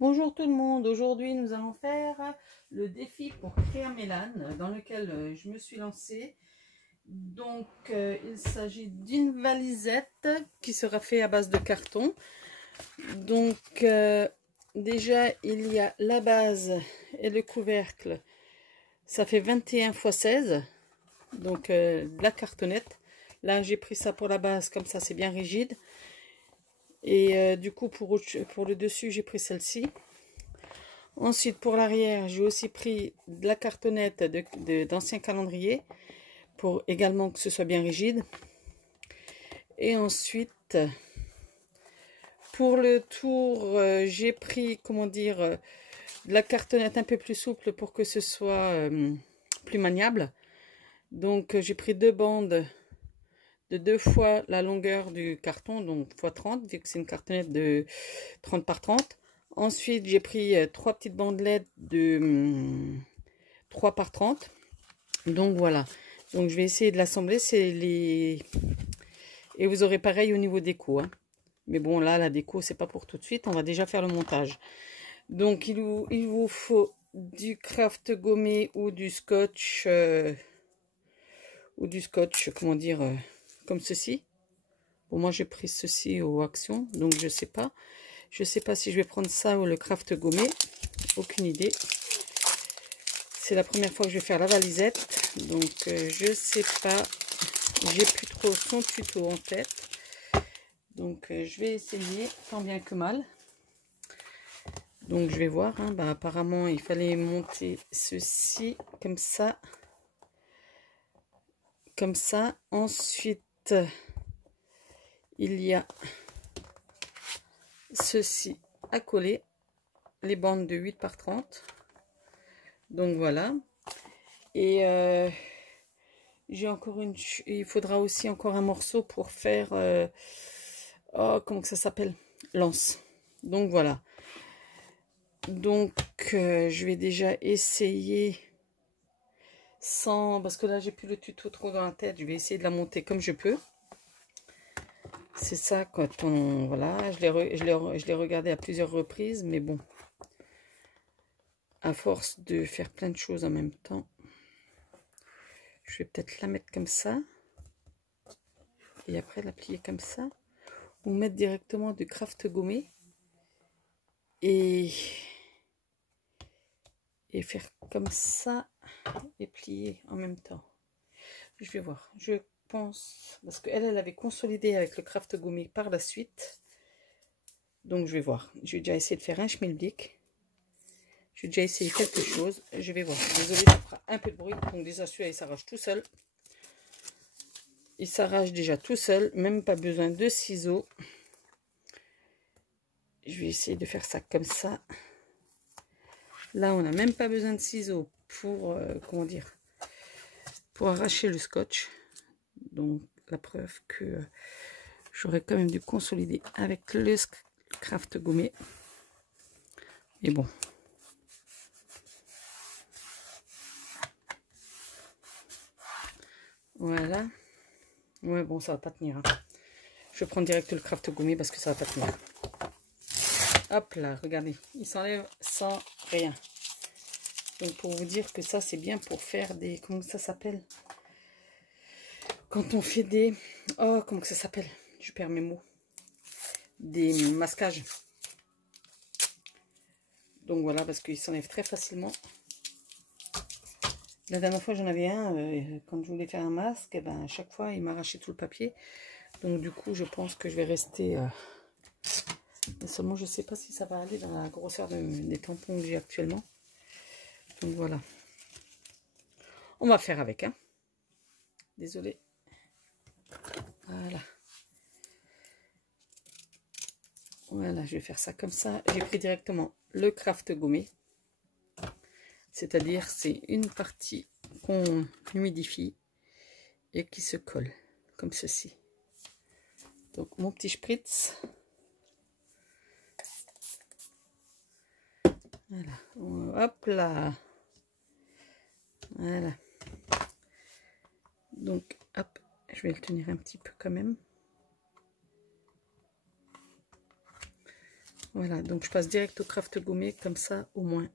Bonjour tout le monde, aujourd'hui nous allons faire le défi pour Créa Mélane dans lequel je me suis lancée. Donc il s'agit d'une valisette qui sera faite à base de carton. Donc déjà il y a la base et le couvercle, ça fait 21 x 16, donc de la cartonnette. Là j'ai pris ça pour la base, comme ça c'est bien rigide. Et du coup pour le dessus j'ai pris celle-ci. Ensuite, pour l'arrière, j'ai aussi pris de la cartonnette d'ancien calendrier pour également que ce soit bien rigide. Et ensuite, pour le tour, j'ai pris, comment dire, de la cartonnette un peu plus souple pour que ce soit plus maniable. Donc, j'ai pris deux bandes de 2 fois la longueur du carton, donc x 30, vu que c'est une cartonnette de 30 par 30. Ensuite, j'ai pris 3 petites bandelettes de 3 par 30. Donc voilà. Donc je vais essayer de l'assembler. Et vous aurez pareil au niveau déco. Hein. Mais bon, là, la déco, c'est pas pour tout de suite. On va déjà faire le montage. Donc il vous faut du craft gommé ou du scotch. Comment dire, comme ceci. Bon, moi j'ai pris ceci au Action. Donc je sais pas. Je sais pas si je vais prendre ça ou le craft gommé. Aucune idée. C'est la première fois que je vais faire la valisette. Donc je sais pas. J'ai plus trop son tuto en tête. Donc je vais essayer tant bien que mal. Donc je vais voir. Hein. Bah, apparemment il fallait monter ceci comme ça. Comme ça. Ensuite il y a ceci à coller. Les bandes de 8 par 30. Donc voilà. Et j'ai encore une... Il faudra aussi encore un morceau pour faire... oh, comment que ça s'appelle? Lance. Donc voilà. Donc je vais déjà essayer sans... Parce que là j'ai plus le tuto trop dans la tête. Je vais essayer de la monter comme je peux. C'est ça quand on... Voilà. Je l'ai regardé à plusieurs reprises. Mais bon. À force de faire plein de choses en même temps. Je vais peut-être la mettre comme ça. Et après la plier comme ça. Ou mettre directement du craft gommé. Et faire comme ça. Et plier en même temps. Je vais voir. Je pense... Parce qu'elle avait consolidé avec le craft gommé par la suite. Donc je vais voir. Je vais déjà essayer de faire un schmilblick. Je vais déjà essayer quelque chose. Je vais voir. Désolée, ça fera un peu de bruit. Donc déjà celui-là, il s'arrache tout seul. Il s'arrache déjà tout seul. Même pas besoin de ciseaux. Je vais essayer de faire ça comme ça. Là, on n'a même pas besoin de ciseaux pour, comment dire, pour arracher le scotch. Donc, la preuve que j'aurais quand même dû consolider avec le craft gommé. Mais bon. Voilà. Ouais, bon, ça va pas tenir. Hein. Je vais prendre direct le craft gommé parce que ça va pas tenir. Hop là, regardez. Il s'enlève sans rien. Donc, pour vous dire que ça, c'est bien pour faire des... Comment ça s'appelle? Quand on fait des... Oh, comment que ça s'appelle? Je perds mes mots. Des masquages. Donc, voilà, parce qu'il s'enlève très facilement. La dernière fois, j'en avais un. Quand je voulais faire un masque, et ben, à chaque fois, il m'arrachait tout le papier. Donc, du coup, je pense que je vais rester... Mais seulement, je ne sais pas si ça va aller dans la grosseur des tampons que j'ai actuellement. Donc, voilà. On va faire avec, hein. Désolée. Voilà. Voilà, je vais faire ça comme ça. J'ai pris directement le craft gommé. C'est-à-dire, c'est une partie qu'on humidifie et qui se colle, comme ceci. Donc, mon petit spritz. Voilà. Hop là. Voilà. Donc, hop, je vais le tenir un petit peu quand même. Voilà, donc je passe direct au craft gommé, comme ça au moins.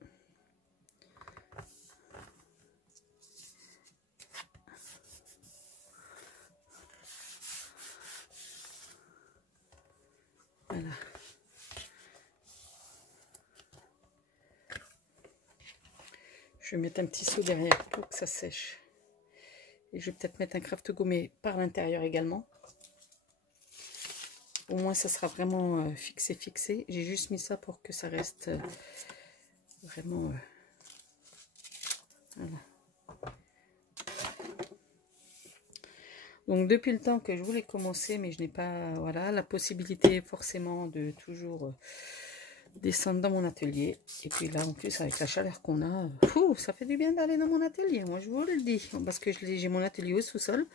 Voilà. Je vais mettre un petit seau derrière pour que ça sèche. Et je vais peut-être mettre un craft gommé par l'intérieur également. Au moins ça sera vraiment fixé. J'ai juste mis ça pour que ça reste vraiment... voilà. Donc depuis le temps que je voulais commencer, mais je n'ai pas la possibilité forcément de toujours descendre dans mon atelier. Et puis là en plus avec la chaleur qu'on a, ça fait du bien d'aller dans mon atelier, moi je vous le dis. Parce que j'ai mon atelier au sous-sol.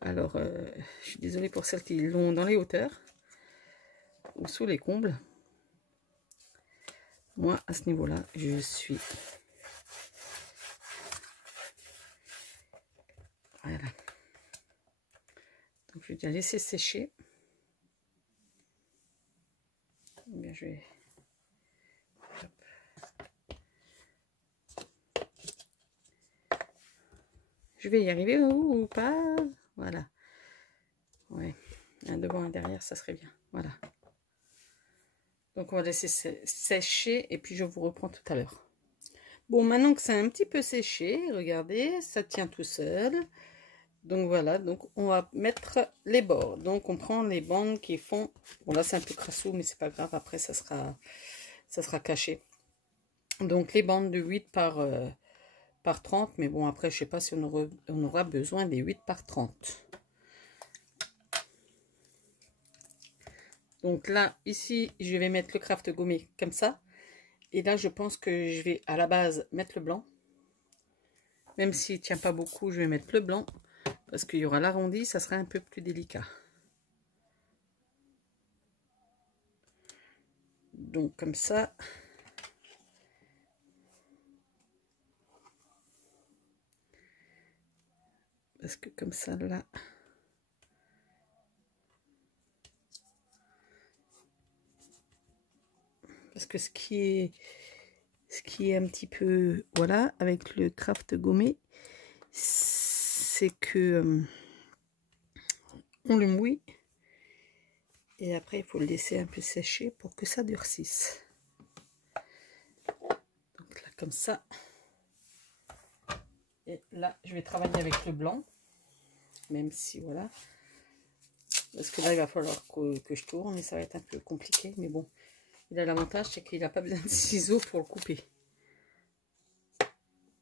Alors je suis désolée pour celles qui l'ont dans les hauteurs ou sous les combles. Moi à ce niveau-là, je suis... Voilà. Donc je vais déjà laisser sécher. Bien, je vais... Je vais y arriver ou pas. Voilà. Ouais. Un devant, un derrière, ça serait bien. Voilà. Donc on va laisser sécher et puis je vous reprends tout à l'heure. Bon, maintenant que c'est un petit peu séché, regardez, ça tient tout seul. Donc voilà, donc on va mettre les bords. Donc on prend les bandes qui font... Bon là c'est un peu crassou, mais c'est pas grave, après ça sera caché. Donc les bandes de 8 par 30, mais bon après je sais pas si on aura besoin des 8 par 30. Donc là, ici, je vais mettre le craft gommé comme ça. Et là, je pense que je vais à la base mettre le blanc. Même s'il ne tient pas beaucoup, je vais mettre le blanc. Parce qu'il y aura l'arrondi, ça sera un peu plus délicat. Donc comme ça. Parce que comme ça, là... Parce que ce qui est un petit peu... Voilà, avec le craft gommé, c'est que... on le mouille. Et après, il faut le laisser un peu sécher pour que ça durcisse. Donc là, comme ça. Et là, je vais travailler avec le blanc. Même si, voilà. Parce que là, il va falloir que je tourne et ça va être un peu compliqué. Mais bon, il a l'avantage, c'est qu'il n'a pas besoin de ciseaux pour le couper.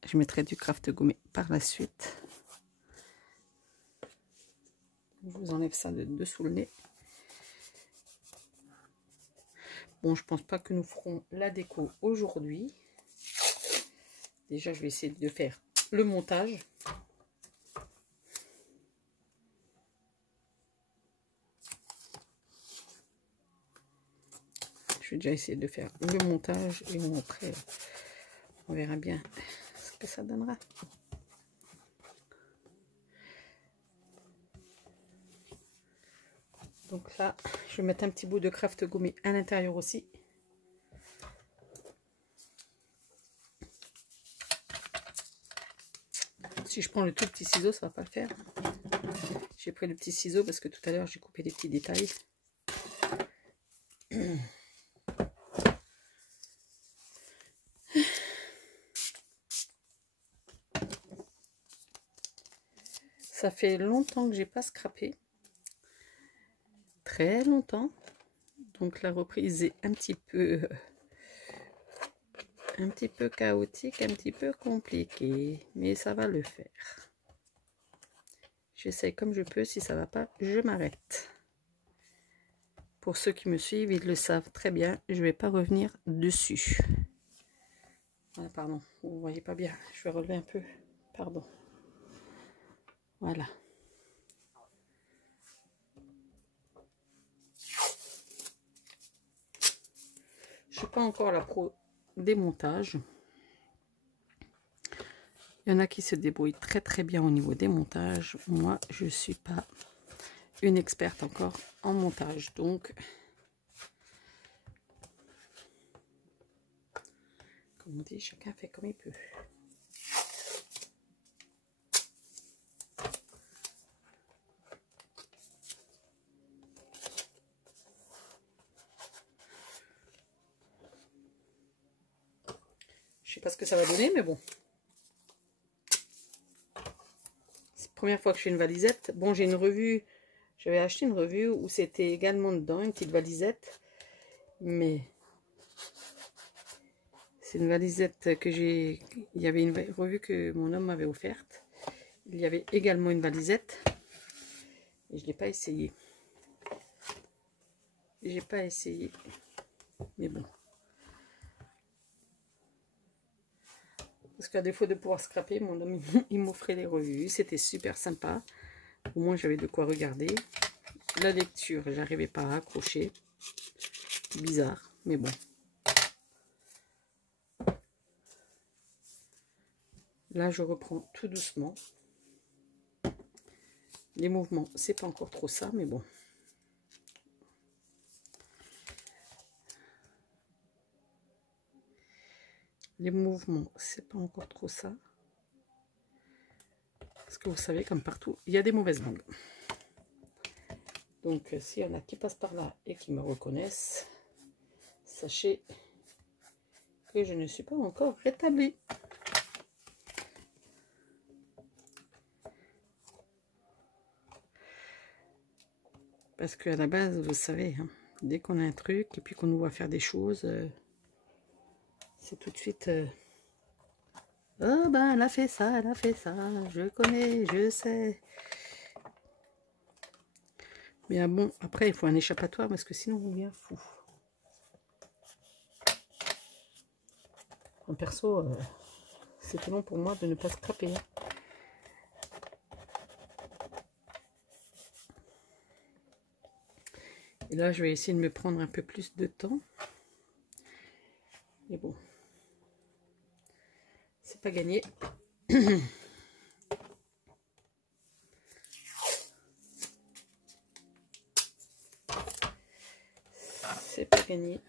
Je mettrai du craft gommé par la suite. Je vous enlève ça de dessous le nez. Bon, je pense pas que nous ferons la déco aujourd'hui. Déjà, je vais essayer de faire le montage. Je vais déjà essayer de faire le montage et bon, après, on verra bien ce que ça donnera. Donc là, je vais mettre un petit bout de craft gommé à l'intérieur aussi. Si je prends le tout petit ciseau, ça va pas le faire. J'ai pris le petit ciseau parce que tout à l'heure, j'ai coupé des petits détails. Ça fait longtemps que j'ai pas scrappé. Très longtemps. Donc la reprise est un petit peu chaotique, un petit peu compliqué, mais ça va le faire. J'essaie comme je peux, si ça va pas, je m'arrête. Pour ceux qui me suivent, ils le savent très bien, je vais pas revenir dessus. Ah, pardon, vous voyez pas bien, je vais relever un peu, pardon. Voilà. Je suis pas encore la pro des montages. Il y en a qui se débrouillent très très bien au niveau des montages. Moi, je suis pas une experte encore en montage. Donc, Comme on dit, chacun fait comme il peut. Je sais pas ce que ça va donner, mais bon. C'est la première fois que je fais une valisette. Bon, j'ai une revue. J'avais acheté une revue où c'était également dedans, une petite valisette. Mais c'est une valisette que j'ai... Il y avait une revue que mon homme m'avait offerte. Il y avait également une valisette. Et je ne l'ai pas essayé. J'ai pas essayé. Mais bon. Parce qu'à défaut de pouvoir scraper, mon homme il m'offrait les revues. C'était super sympa. Au moins j'avais de quoi regarder. La lecture, j'arrivais pas à accrocher. Bizarre, mais bon. Là je reprends tout doucement. Les mouvements, c'est pas encore trop ça, mais bon. Les mouvements, c'est pas encore trop ça. Parce que vous savez, comme partout, il y a des mauvaises langues. Donc, s'il y en a qui passent par là et qui me reconnaissent, sachez que je ne suis pas encore rétablie. Parce qu'à la base, vous savez, hein, dès qu'on a un truc et puis qu'on nous voit faire des choses, c'est tout de suite... oh ben, elle a fait ça, je connais, je sais. Mais ah bon, après, il faut un échappatoire parce que sinon, on devient fou. En perso, c'était long pour moi de ne pas scraper. Et là, je vais essayer de me prendre un peu plus de temps. Mais bon, c'est pas gagné. C'est pas gagné.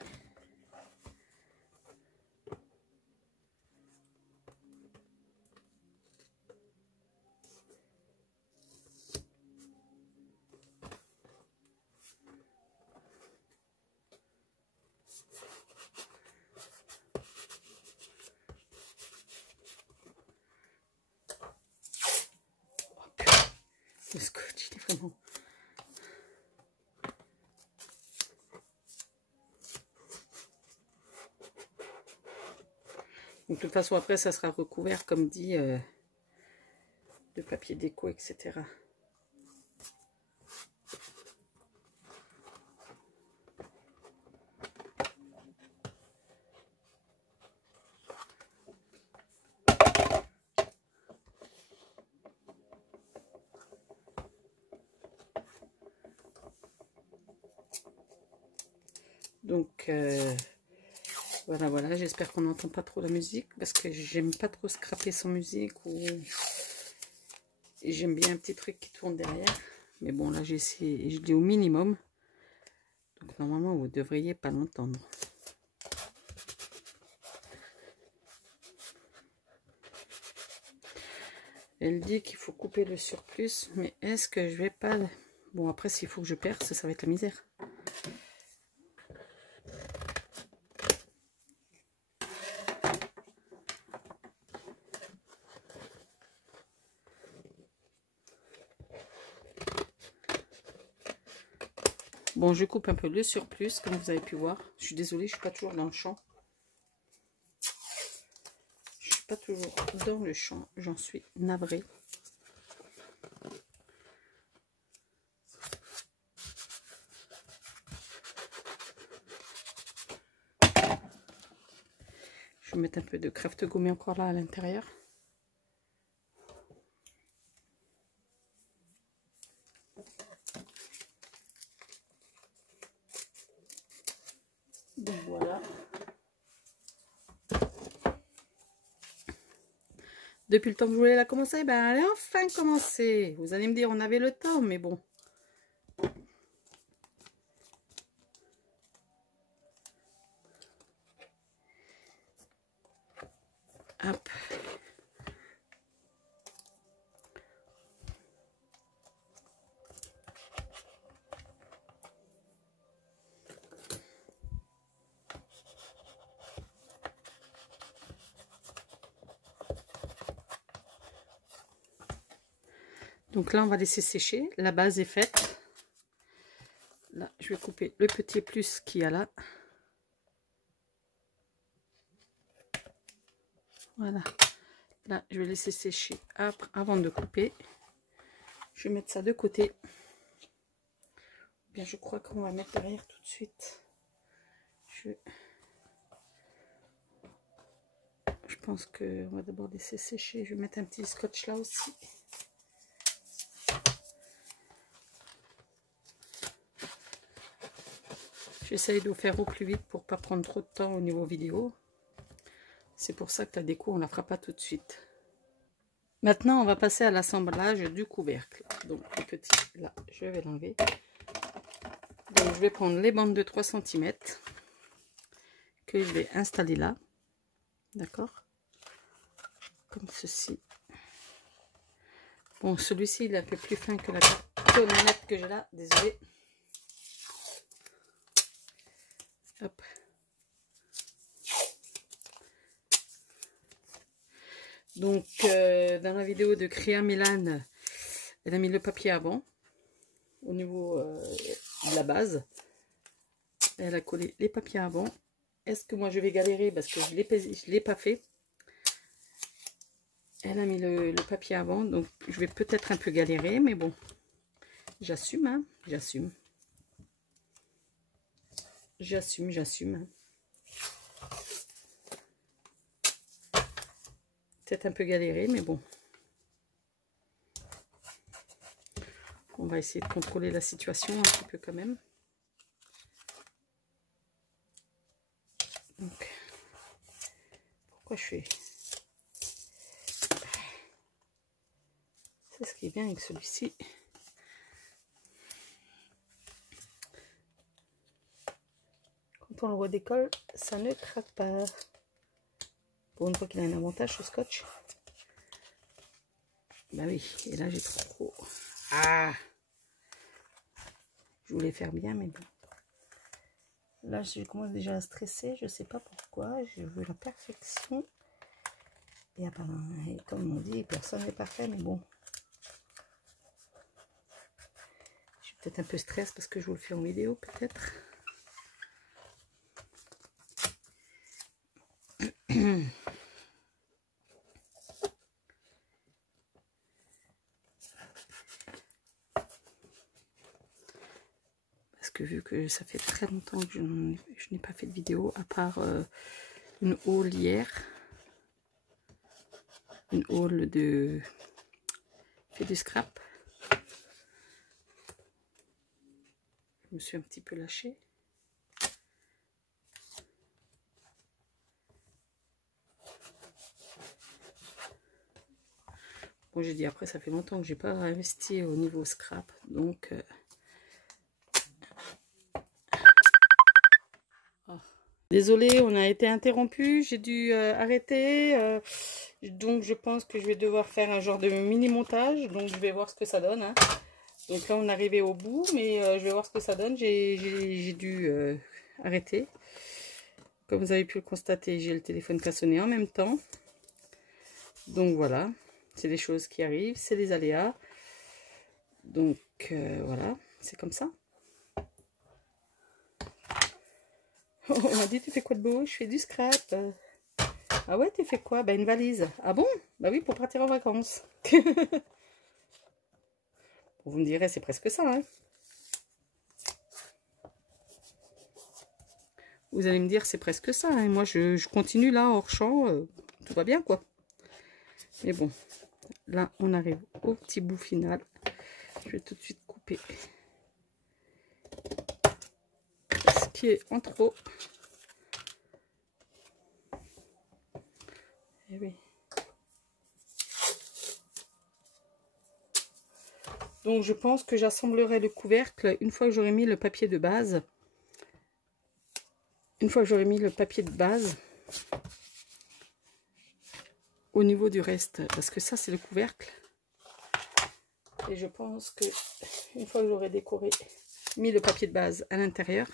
Le scotch, il est vraiment... Donc, de toute façon, après, ça sera recouvert, comme dit, de papier déco, etc. Donc, voilà, j'espère qu'on n'entend pas trop la musique, parce que j'aime pas trop scraper sans musique, ou j'aime bien un petit truc qui tourne derrière. Mais bon, là, j'ai essayé, je l'ai au minimum. Donc, normalement, vous ne devriez pas l'entendre. Elle dit qu'il faut couper le surplus, mais est-ce que je vais pas... Bon, après, s'il faut que je perce, ça va être la misère. Bon, je coupe un peu le surplus, comme vous avez pu voir. Je suis désolée, je ne suis pas toujours dans le champ. Je ne suis pas toujours dans le champ, j'en suis navrée. Je vais mettre un peu de craft gommé encore là à l'intérieur. Donc voilà. Depuis le temps que je voulais la commencer, ben elle est enfin commencée. Vous allez me dire, on avait le temps, mais bon. Hop. Donc là, on va laisser sécher. La base est faite. Là, je vais couper le petit plus qu'il y a là. Voilà. Là, je vais laisser sécher après, avant de couper. Je vais mettre ça de côté. Bien, je crois qu'on va mettre derrière tout de suite. Je pense qu'on va d'abord laisser sécher. Je vais mettre un petit scotch là aussi. J'essaye de faire au plus vite pour pas prendre trop de temps au niveau vidéo. C'est pour ça que la déco, on la fera pas tout de suite. Maintenant, on va passer à l'assemblage du couvercle. Donc, le petit, là, je vais l'enlever. Donc, je vais prendre les bandes de 3 cm que je vais installer là. D'accord? Comme ceci. Bon, celui-ci, il est un peu plus fin que la cartonnette que j'ai là. Désolée. Hop. Donc, dans la vidéo de Créa Mélane, elle a mis le papier avant, au niveau de la base. Elle a collé les papiers avant. Est-ce que moi je vais galérer parce que je ne l'ai pas fait? Elle a mis le papier avant, donc je vais peut-être un peu galérer, mais bon, j'assume, hein, j'assume. J'assume. Hein. Peut-être un peu galéré, mais bon. On va essayer de contrôler la situation un petit peu quand même. Donc, pourquoi je fais? C'est ce qui est bien avec celui-ci. Quand on le redécolle, ça ne craque pas. Pour une fois qu'il a un avantage ce scotch. Bah oui, et là j'ai trop. Ah! Je voulais faire bien, mais bon. Là, je commence déjà à stresser. Je sais pas pourquoi. Je veux la perfection. Et apparemment, comme on dit, personne n'est parfait, mais bon. Je suis peut-être un peu stress parce que je vous le fais en vidéo, peut-être. Parce que vu que ça fait très longtemps que je n'ai pas fait de vidéo, à part une haul hier. Une haul de fait du scrap. Je me suis un petit peu lâchée. Bon, j'ai dit après, ça fait longtemps que j'ai pas investi au niveau scrap, donc oh. Désolée, on a été interrompu, j'ai dû arrêter, donc je pense que je vais devoir faire un genre de mini montage, donc je vais voir ce que ça donne. Hein. Donc là, on est arrivé au bout, mais je vais voir ce que ça donne. J'ai dû arrêter. Comme vous avez pu le constater, j'ai le téléphone qui a sonné en même temps. Donc voilà, c'est les choses qui arrivent, c'est les aléas. Donc voilà, c'est comme ça. Oh, on m'a dit, tu fais quoi de beau? Je fais du scrap. Ah ouais, tu fais quoi? Bah une valise. Ah bon? Bah oui, pour partir en vacances. Vous me direz, c'est presque ça, hein. Vous allez me dire, c'est presque ça. Hein. Moi, je continue là, hors champ. Tout va bien, quoi. Mais bon, là, on arrive au petit bout final. Je vais tout de suite couper ce qui est en trop. Et oui. Donc, je pense que j'assemblerai le couvercle une fois que j'aurai mis le papier de base. Une fois que j'aurai mis le papier de base. au niveau du reste, parce que ça c'est le couvercle. Et je pense que une fois que j'aurai décoré, mis le papier de base à l'intérieur,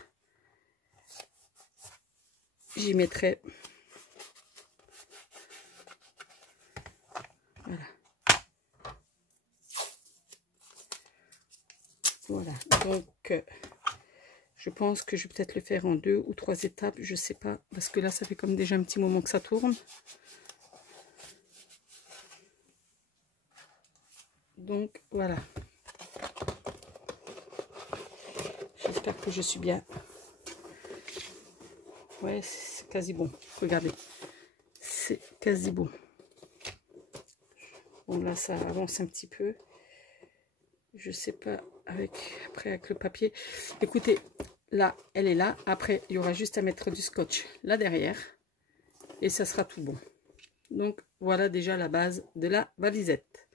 j'y mettrai. Voilà. Voilà. Donc, je pense que je vais peut-être le faire en 2 ou 3 étapes. Je sais pas. Parce que là, ça fait comme déjà un petit moment que ça tourne. Donc, voilà. J'espère que je suis bien. Ouais, c'est quasi bon. Regardez. C'est quasi bon. Bon, là, ça avance un petit peu. Je sais pas après avec le papier. Écoutez, là, elle est là. Après, il y aura juste à mettre du scotch là derrière. Et ça sera tout bon. Donc, voilà déjà la base de la valisette.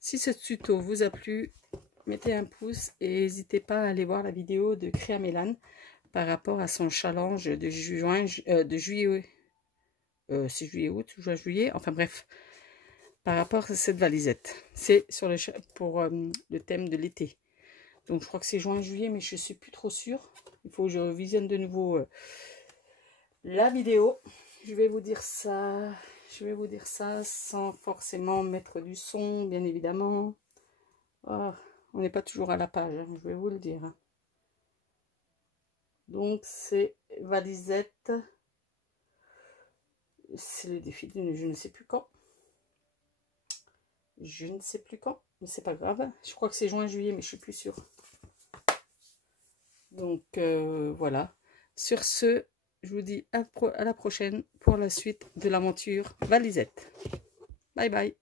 Si ce tuto vous a plu, mettez un pouce et n'hésitez pas à aller voir la vidéo de Créa Mélane par rapport à son challenge de juillet, c'est juillet-août, juillet, enfin bref, par rapport à cette valisette. C'est sur pour le thème de l'été. Donc je crois que c'est juin-juillet, mais je suis plus trop sûre. Il faut que je revisionne de nouveau la vidéo. Je vais vous dire ça sans forcément mettre du son, bien évidemment. Oh, on n'est pas toujours à la page, hein, je vais vous le dire. Donc c'est valisette. C'est le défi de je ne sais plus quand. Je ne sais plus quand, mais c'est pas grave. Je crois que c'est juin-juillet, mais je suis plus sûre. Donc voilà. Sur ce, je vous dis à la prochaine pour la suite de l'aventure valisette. Bye bye.